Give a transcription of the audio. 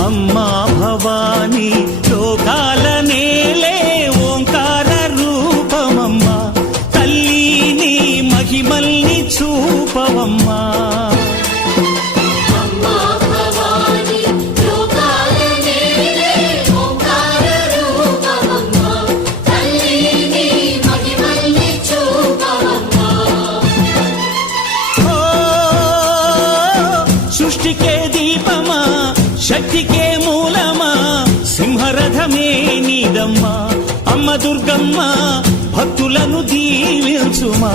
అమ్మా భవానీ లోకాల నేలే ఓంకార రూపమమ్మా తల్లి నీ మహిమల్ని చూపవమ్మా సృష్టికే దీపమా శక్తికే మూలమా సింహరథమే నీదమ్మా అమ్మ దుర్గమ్మ భక్తులను దీవించుమా